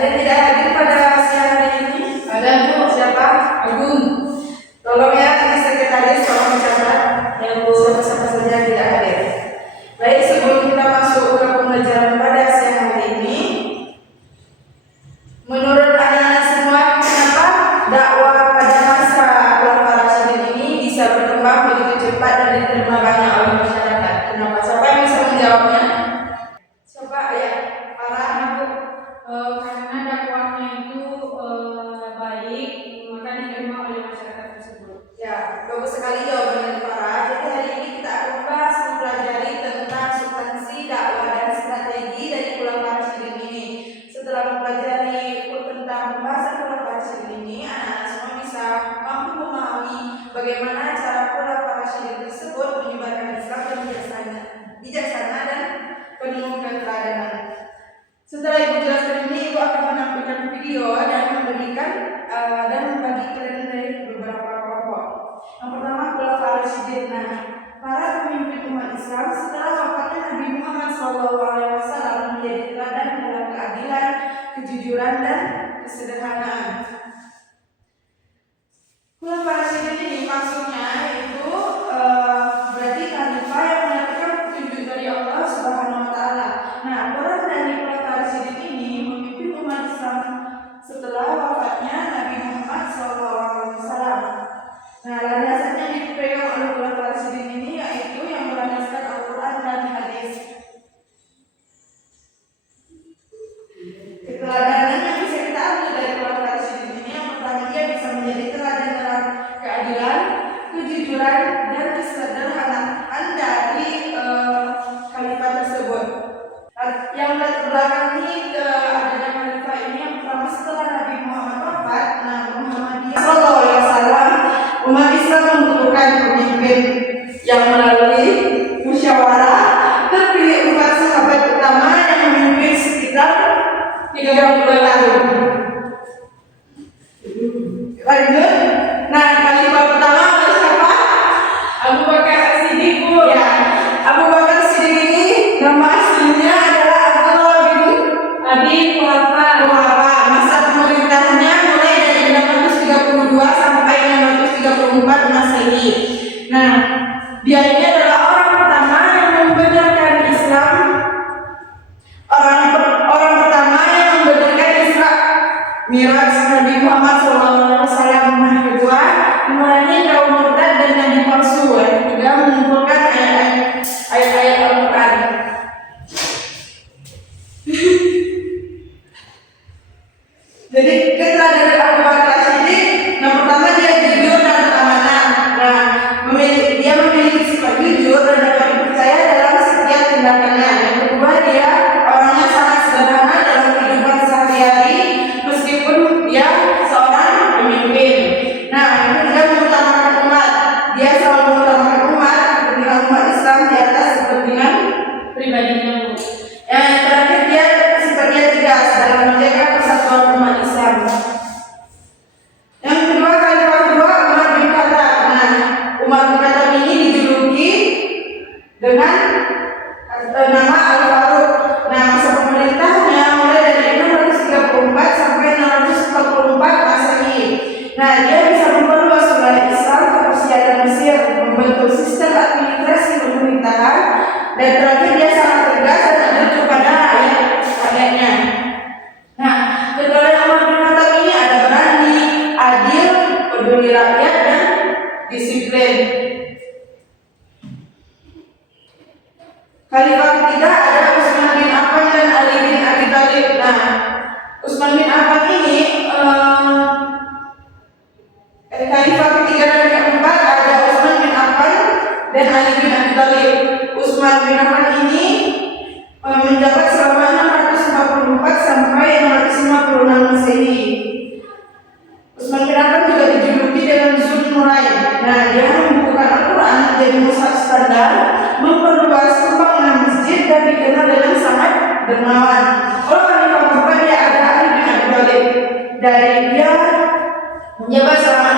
yang tidak hadir pada siang hari ini? Ada Bu. Siapa? Agung. Tolong ya, ini sekretaris tolong mencatat Ya Bu. siapa-siapa saja yang tidak hadir. Baik, sebelum kita masuk ke pembelajaran pada siang hari ini, menurut anak-anak semua, kenapa dakwah pada masa Khulafaur Rasyidin ini bisa berkembang begitu cepat dan diterima banyak oleh masyarakat? Kenapa? Siapa yang bisa menjawabnya? Coba ya, Farah. Karena dakwahnya itu baik, maka diterima oleh masyarakat tersebut. Ya, bagus sekali jawaban dari Farah. Jadi hari ini kita akan membahas mempelajari tentang substansi dakwah dan strategi dari Khulafaur Rasyidin ini. Setelah mempelajari tentang pembahasan Khulafaur Rasyidin ini, anak-anak semua bisa mampu memahami bagaimana cara Khulafaur Rasyidin tersebut menyebarkan Islam dan bijaksana dan penuh keteladanan. Setelah Ibu jelaskan ini, Ibu akan menampilkan video dan memberikan dan membagi kalian dari beberapa kelompok. Yang pertama, Khulafaur Rasyidin. Nah, para pemimpin umat Islam setelah wafatnya Nabi Muhammad SAW menjadi teladan dalam keadilan, kejujuran dan kesederhanaan. Khulafaur Rasyidin ini maksudnya itu berarti khalifah yang melakukan petunjuk dari Allah Subhanahu Wa Taala. Nah, peran dari Khulafaur Rasyidin ini memimpin umat Islam setelah wafatnya Nabi Muhammad SAW. Nah, landasan yang dipegang oleh Khulafaur Rasyidin ini yaitu yang berlandaskan Al-Quran dan Hadis. Keteladanan yang bisa kita ambil dari Khulafaur Rasyidin ini, yang pertama, dia bisa menjadi teladan dalam keadilan, kejujuran dan kesederhanaan dari khalifah tersebut. Yang belakang ini adanya khalifah ini yang pertama setelah Nabi Muhammad wafat. Nah, Muhammadiyah SAW, umat Islam membutuhkan pemimpin yang melalui musyawarah terpilih 4 sahabat utama yang memimpin sekitar 30 tahun. Lanjut. Nah, khalifah pertama adalah siapa? Abu Bakar As-Siddiq Bu. Ya, Abu Bakar As-Siddiq ini nama aslinya adalah Abdullah bin Abi Quhafa. Quhafa. Masa pemerintahannya mulai dari 632 sampai 634 Masehi. Nah, dia ini adalah orang pertama yang membenarkan Islam, orang pertama yang membenarkan Isra Mi'raj Nabi Muhammad SAW. Nah, kedua, memerangi kaum murtad dan nabi palsu, juga mengumpulkan ayat-ayat Al-Quran. Jadi keteladanan Abu Bakar As-Siddiq, yang pertama dia jujur dan amanah. Nah, dia memiliki sifat jujur dan dapat dipercaya dalam setiap tindakannya. Yang kedua, dia orangnya sangat sederhana dalam kehidupan sehari-hari meskipun dia seorang pemimpin. Nah, yang ketiga, mengutamakan umat. Dia selalu mengutamakan umat, kepentingan umat Islam di atas kepentingan Pribadinya Bu. yang terakhir, dia sifatnya tegas dalam menjaga persatuan umat Islam. Yang kedua, khalifah kedua, Umar bin Khattab. Nah, Umar bin Khattab ini dijuluki dengan nama Al-Faruq. Nah, masa pemerintahnya mulai dari 634 sampai 644 Masehi. Nah, dia bisa memperluas wilayah Islam ke Persia dan Mesir, membentuk sistem administrasi pemerintahan, dan terakhir dia sangat tegas dan adil kepada rakyatnya. Nah, keteladanan Umar bin Khattab ini ada berani, adil, peduli rakyat, dan disiplin. Khalifah ketiga ada Utsman bin Affan dan Ali bin Abi Thalib. Nah, Utsman bin Affan ini khalifah ketiga dan keempat ada Utsman bin Affan dan Ali bin Abi Thalib. Utsman bin Affan ini menjabat selama 644 sampai 656 Masehi. Utsman bin Affan juga dijuluki dengan Dzun-Nurain. Nah, dia membukukan Al-Quran menjadi mushaf standar, memperluas pembangunan masjid, dan dikenal dengan sangat dermawan. Kalau khalifah keempat dia ada Ali bin Abi Thalib. Dari dia menjabat selama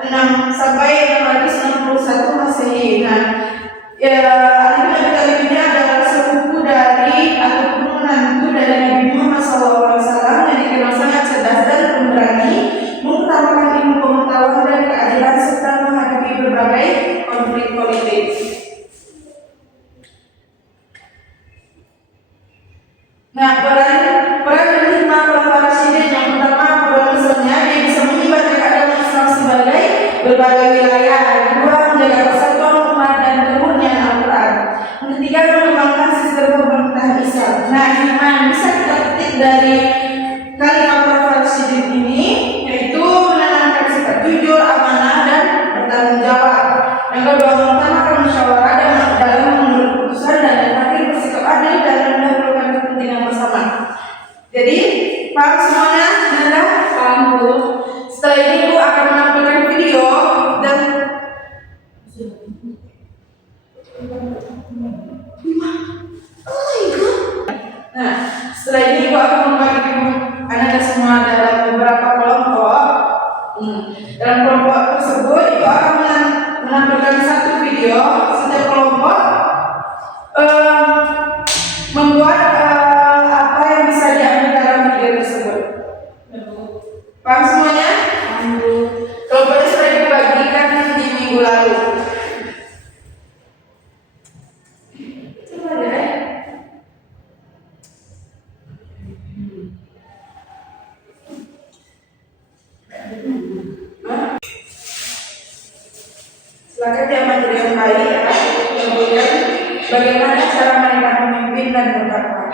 656 sampai 661 Masehi. Nah, Ali bin Abi Thalib ini adalah sepupu dari ataupun menantu dari Nabi Muhammad SAW. dari Khalifah Rasyidin ini, yaitu menanamkan sifat jujur, amanah, dan bertanggung jawab. Yang kedua, mengutamakan musyawarah dalam mengambil keputusan, dan yang terakhir bersikap adil dan mendahulukan kepentingan bersama. Jadi, paham semuanya? Nanda? Paham, Bu. Setelah ini Bu akan menampilkan video dan nah, setelah ini Bu akan membagi Anda semua dalam beberapa kelompok. Dalam kelompok tersebut Ibu akan menampilkan satu video. Setiap kelompok membuat apa yang bisa diambil dalam video tersebut. Paham semuanya? Paham, Bu. Kelompoknya sudah dibagikan di minggu lalu. Coba deh. Silakan diamati dengan baik ya. Kemudian bagaimana cara mereka memimpin dan berdakwah.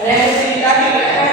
Ada yang cerita tidak kan?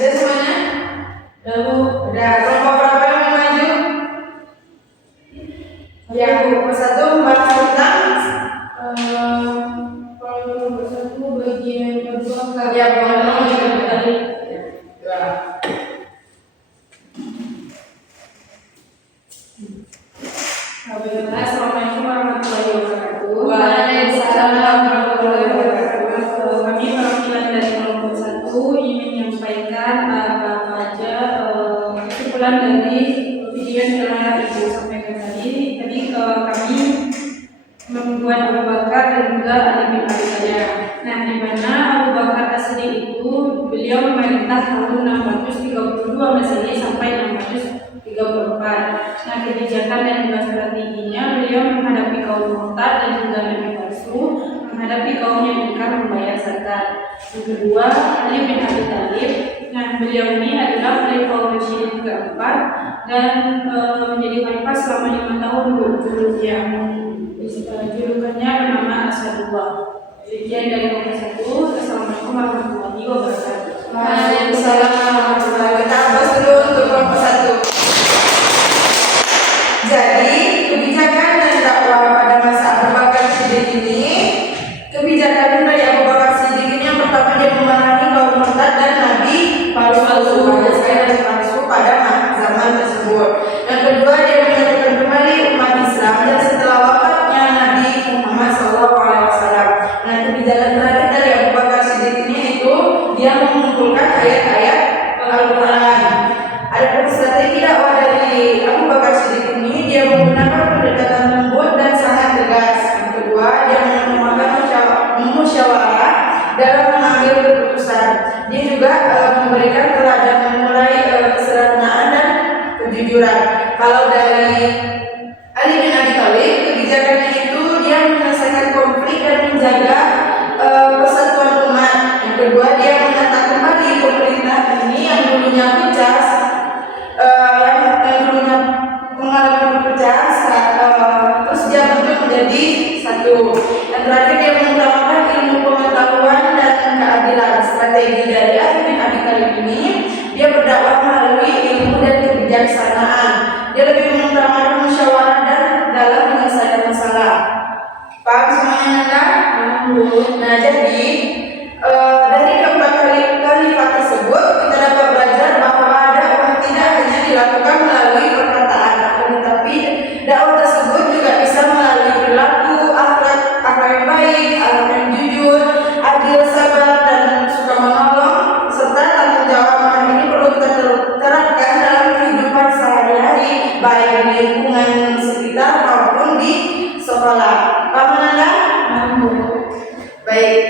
Udah semuanya? Udah. Kelompok berapa yang mau maju? Yang kelompok 1 membahas tentang Kalau satu bagian kedua ya pengenalan juga tadi. dua. Assalamualaikum warahmatullahi wabarakatuh. Waalaikumsalam warahmatullahi wabarakatuh. Kami perwakilan dari kelompok 1 ingin menyampaikan apa aja kesimpulan dari video yang telah Ibu sampaikan tadi. Tadi kami membuat Abu Bakar dan juga Ali bin Abi Thalib. Nah, di mana Abu Bakar As-Siddiq itu beliau memerintah tahun 632 Masehi sampai 634. Nah, kebijakan dan juga strateginya beliau menghadapi kaum murtad dan juga nabi palsu, menghadapi kaum yang ingkar membayar zakat. Yang kedua, Ali bin Abi Thalib. Nah, beliau ini adalah khalifah Rasyidin keempat dan menjadi khalifah selama 5 tahun yang julukannya bernama Asadullah. Sekian dari kelompok 1. Assalamualaikum warahmatullahi wabarakatuh. Waalaikumsalam warahmatullahi wabarakatuh. Kita hapus dulu untuk kelompok 1. Jadi, kebijakan dan dakwah pada masa Abu Bakar Siddiq ini, kebijakan dari Abu Bakar Siddiq ini yang pertama dia memerangi kaum murtad dan nabi palsu, banyak sekali nabi palsu pada zaman tersebut. Yang kedua, dia menyatukan kembali umat Islam dan setelah wafatnya Nabi Muhammad SAW. Nah, kebijakan terakhir dari Abu Bakar Siddiq ini itu dia mengumpulkan ayat-ayat Al-Quran. Ada strategi dakwah dari Abu Bakar Siddiq ini, dia menggunakan pendekatan lembut dan sangat tegas. Yang kedua, dia menggunakan musyawarah dalam mengambil keputusan. Dia juga memberikan teladan mulai kesederhanaan dan kejujuran. Kalau dari Ali bin Abi Thalib, kebijakannya itu dia menyelesaikan konflik dan menjaga persatuan umat. Yang kedua, dia menata kembali pemerintah ini yang dulunya pecah, yang dulunya mengalami perpecahan, terus dia bentuk menjadi satu. Dan terakhir, dia mengutamakan ilmu pengetahuan dan keadilan. Strategi dari Ali bin Abi Thalib ini, dia berdakwah melalui ilmu dan kebijaksanaan. Dia lebih mengutamakan musyawarah dan dalam menyelesaikan masalah. Paham semuanya kan? Nah, jadi dari keempat khalifah tersebut kita dapat belajar bahwa dakwah tidak hanya dilakukan melalui perkataan, tetapi dakwah tersebut juga bisa melalui perilaku, akhlak yang baik, akhlak yang jujur, adil, sabar, dan suka menolong, serta tanggung jawab. Ini perlu kita terapkan dalam kehidupan sehari-hari, baik di lingkungan sekitar maupun di sekolah. Paham Anda? Baik.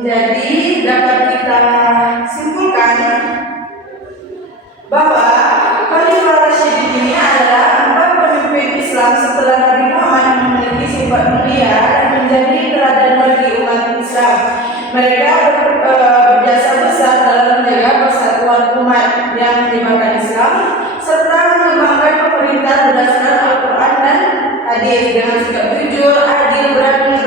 Jadi dapat kita simpulkan bahwa Khalifah Rasyidin ini adalah 4 pemimpin Islam setelah Nabi Muhammad yang memiliki sifat mulia dan menjadi teladan bagi umat Islam. Mereka berjasa besar dalam menjaga persatuan umat yang menyebarkan Islam serta mengembangkan pemerintah berdasarkan Al-Quran dan hadis dengan sikap jujur, adil, berani,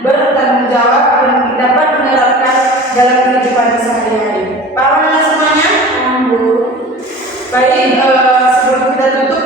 bertanggung jawab dan dapat menerapkan dalam kehidupan sehari-hari. Paham semuanya? Baik, sebelum kita tutup